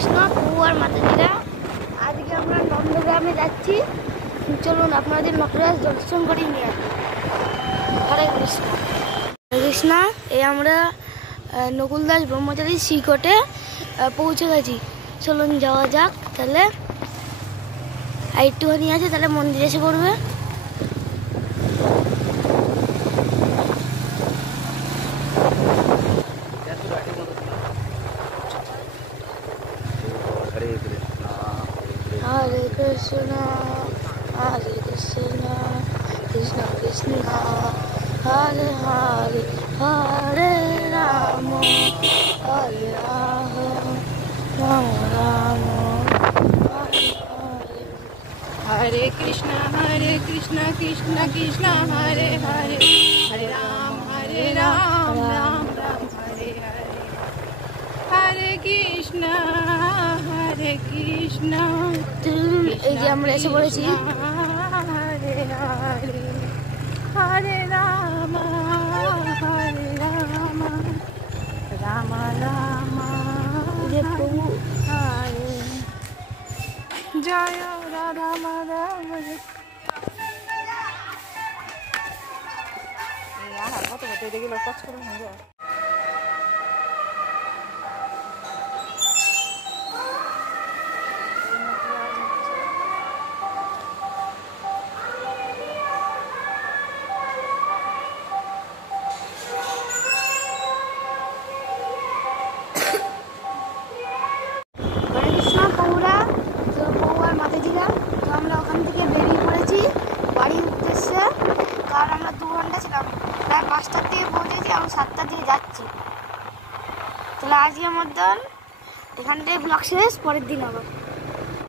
কৃষ্ণ প্রভু আর মাতাজিরা। আজকে আমরা নন্দগ্রামে যাচ্ছি, চলুন আপনাদের নটরাজ দর্শন করে নিয়ে আসি। হরে কৃষ্ণ। হরে কৃষ্ণ। এই আমরা নকুলদাস ব্রহ্মচারী শ্রীকোটে পৌঁছে গেছি। চলুন যাওয়া যাক। তাহলে একটুখানি আছে, তাহলে মন্দিরে এসে পড়বে। হরে কৃষ্ণ হরে কৃষ্ণ কৃষ্ণ কৃষ্ণ হরে হরে, হরে রাম হরে রাম রাম রাম হরে হরে। हरे कृष्णा कृष्ण कृष्ण हरे हरे, हरे राम राम राम हरे हरे। हरे कृष्ण এই যে আমরা এসে পড়েছি। हरे हरे, हरे राम राम राम প্রভু हरे। जय राधा माधव। কত কত দেখি লোক কাজ করে হয়ে যায়। তো আমরা ওখান থেকে বেরিয়ে পড়েছি বাড়ির উদ্দেশ্যে। কারণ আমরা 2 ঘন্টা ছিলাম, প্রায় 5টার দিকে পৌঁছেছি, আমরা 7টার দিকে যাচ্ছি। তাহলে আজকের মতন এখান থেকে ব্লগ শেষ, পরের দিন আবার।